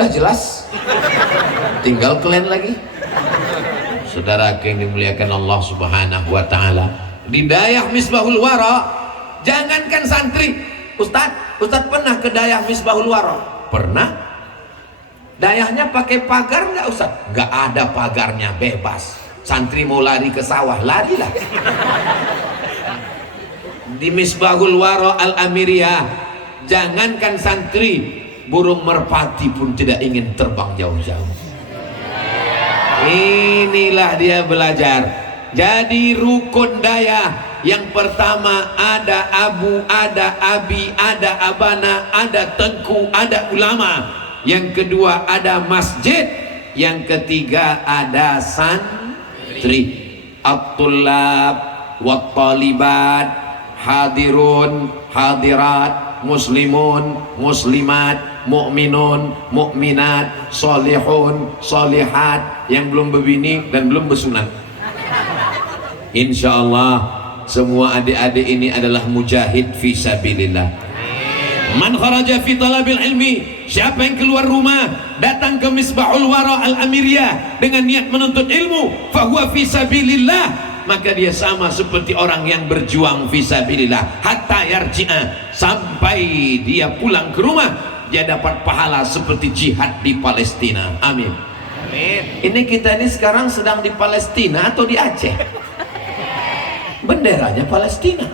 Udah jelas, tinggal kalian lagi. Saudara yang dimuliakan Allah Subhanahu wa Ta'ala, di Dayah Misbahul Wara, jangankan santri, Ustadz pernah ke Dayah Misbahul Wara? Pernah. Dayahnya pakai pagar nggak Ustadz? Nggak ada pagarnya, bebas. Santri mau lari ke sawah, larilah. Di Misbahul Wara Al-Amiriyah, jangankan santri, burung merpati pun tidak ingin terbang jauh-jauh. Inilah dia belajar. Jadi rukun Dayah, yang pertama ada abu, ada abi, ada abana, ada tengku, ada ulama. Yang kedua ada masjid. Yang ketiga ada santri. At-tullab wat talibat, hadirun hadirat, muslimun muslimat, mukminun mukminat, solihun solihat, yang belum berbini dan belum bersunat. Insya Allah semua adik-adik ini adalah mujahid fi sabilillah. Man kharaja fi talabil ilmi, siapa yang keluar rumah datang ke Misbahul Wara Al-Amiriyah dengan niat menuntut ilmu, fahuwa fi sabilillah, maka dia sama seperti orang yang berjuang fi sabilillah hatta yarji'a, sampai dia pulang ke rumah dia dapat pahala seperti jihad di Palestina. Amin. Amin. Ini kita ini sekarang sedang di Palestina atau di Aceh? Benderanya Palestina.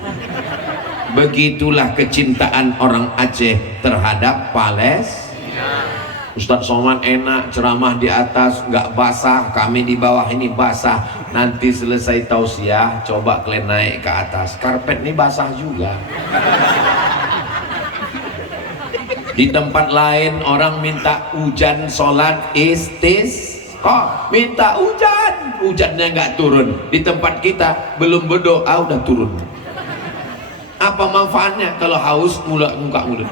Begitulah kecintaan orang Aceh terhadap Palestina. Ustadz Somad enak ceramah di atas nggak basah, kami di bawah ini basah. Nanti selesai tausiah coba kalian naik ke atas, karpet ini basah juga. Di tempat lain orang minta hujan sholat istisqa, minta hujan, hujannya nggak turun. Di tempat kita belum berdoa udah turun. Apa manfaatnya kalau haus muka mulut?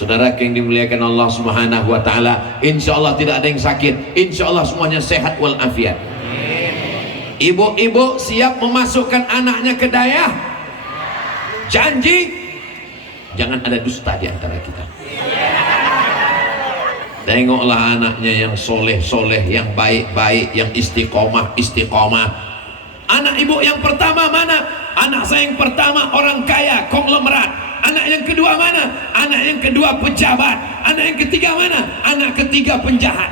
Saudara yang dimuliakan Allah Subhanahu wa Ta'ala, insya Allah tidak ada yang sakit, insya Allah semuanya sehat walafiat. Ibu-ibu siap memasukkan anaknya ke Dayah? Janji jangan ada dusta di antara kita. Tengoklah anaknya yang soleh-soleh, yang baik-baik, yang istiqomah. Anak ibu yang pertama mana? Anak saya yang pertama orang kaya, konglomerat. Anak yang kedua mana? Anak yang kedua pejabat. Anak yang ketiga mana? Anak ketiga penjahat.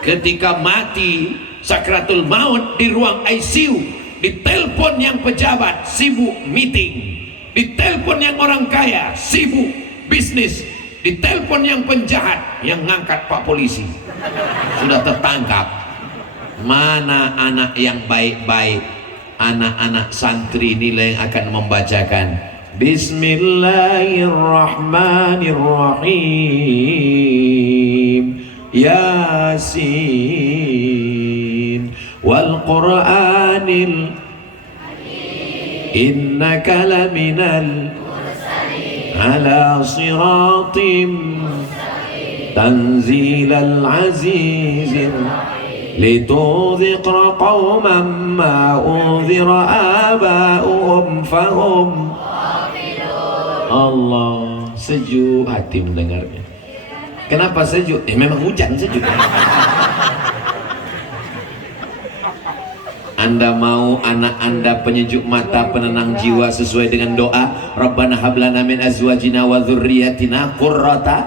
Ketika mati sakratul maut di ruang ICU, ditelepon yang pejabat sibuk meeting, ditelepon yang orang kaya sibuk bisnis, ditelepon yang penjahat yang ngangkat Pak Polisi, sudah tertangkap. Mana anak yang baik-baik? Anak-anak santri inilah yang akan membacakan Bismillahirrahmanirrahim, Yasin wal Qur'anil innaka laminal ala siratim tanzilal azizir لتنذر قوما ما أنذر آباؤهم فهم. Allah, sejuk hati mendengarnya. Kenapa sejuk? Memang hujan sejuk. Anda mau anak Anda penyejuk mata, penenang jiwa sesuai dengan doa Rabbana hablana min azwajina wa dzurriyyatina qurrata.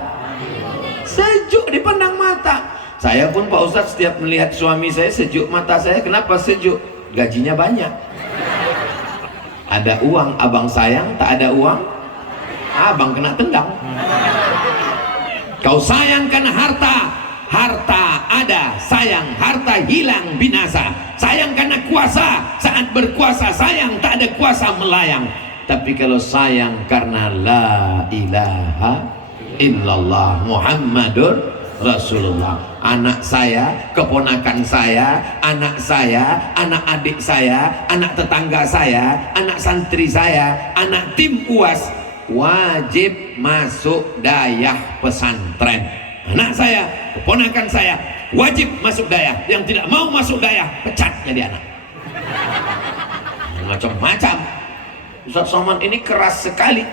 Sejuk dipandang mata. Saya pun Pak Ustadz setiap melihat suami saya sejuk mata saya. Kenapa sejuk? Gajinya banyak. Ada uang, abang sayang. Tak ada uang, abang kena tendang. Kau sayang karena harta, harta ada, sayang harta hilang binasa. Sayang karena kuasa, saat berkuasa sayang, tak ada kuasa melayang. Tapi kalau sayang karena la ilaha illallah Muhammadur Rasulullah, anak saya, keponakan saya, anak adik saya, anak tetangga saya, anak santri saya, anak tim UAS wajib masuk Dayah pesantren. Anak saya, keponakan saya wajib masuk Dayah. Yang tidak mau masuk Dayah, pecat jadi anak. Macam-macam. Ustaz Somad ini keras sekali.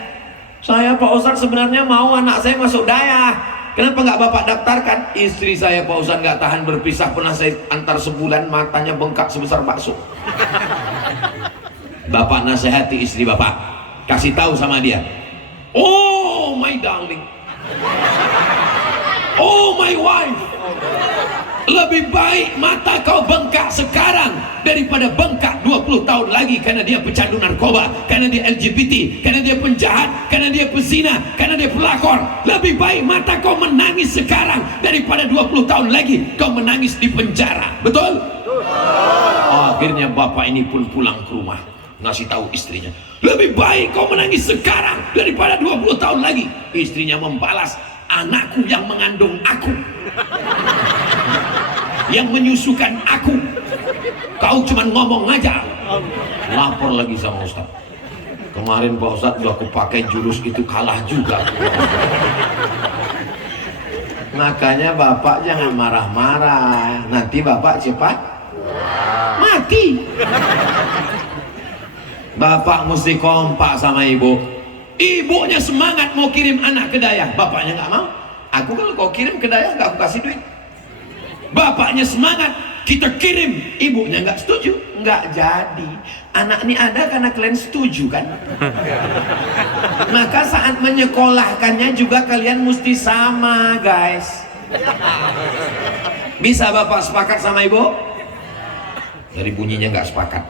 Saya Pak Ustadz sebenarnya mau anak saya masuk dayah. Kenapa nggak Bapak daftarkan? Istri saya Pak Ustadz nggak tahan berpisah, pernah saya antar sebulan matanya bengkak sebesar bakso. Bapak nasihati istri Bapak, kasih tahu sama dia, oh my darling, oh my wife, lebih baik mata kau bengkak sekarang daripada bengkak 20 tahun lagi karena dia pecandu narkoba, karena dia LGBT, karena dia penjahat, karena dia pezina, karena dia pelakor. Lebih baik mata kau menangis sekarang daripada 20 tahun lagi kau menangis di penjara. Betul? Akhirnya bapak ini pun pulang ke rumah, ngasih tahu istrinya, lebih baik kau menangis sekarang daripada 20 tahun lagi. Istrinya membalas, anakku yang mengandung aku, yang menyusukan aku, kau cuma ngomong aja. Lapor lagi sama Ustaz, kemarin Pak Ustaz udah aku pakai jurus itu kalah juga. Makanya bapak jangan marah-marah, nanti bapak cepat mati. Bapak mesti kompak sama ibu. Ibunya semangat mau kirim anak ke dayah, bapaknya nggak mau. Aku kalau kau kirim ke dayah nggak aku kasih duit. Bapaknya semangat, kita kirim, ibunya nggak setuju, nggak jadi. Anak ini ada karena kalian setuju kan? Maka saat menyekolahkannya juga kalian mesti sama, guys. Bisa bapak sepakat sama ibu? Dari bunyinya nggak sepakat.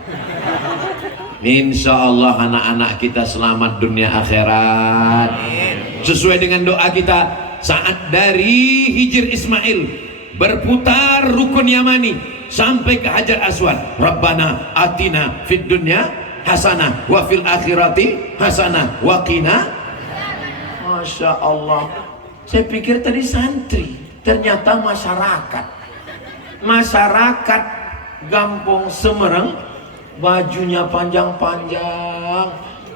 Insya Allah anak-anak kita selamat dunia akhirat. Sesuai dengan doa kita saat dari Hijr Ismail berputar rukun Yamani sampai ke Hajar Aswad. Rabbana atina fid dunya hasanah wa fil akhirati hasanah wa qina. Masya Allah. Saya pikir tadi santri, ternyata masyarakat. Masyarakat Gampong Semereng, bajunya panjang-panjang,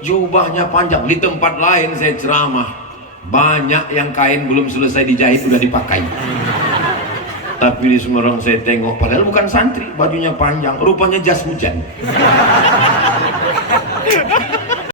jubahnya panjang. Di tempat lain saya ceramah, banyak yang kain belum selesai dijahit udah dipakai. Tapi di Semarang saya tengok, padahal bukan santri, bajunya panjang, rupanya jas hujan.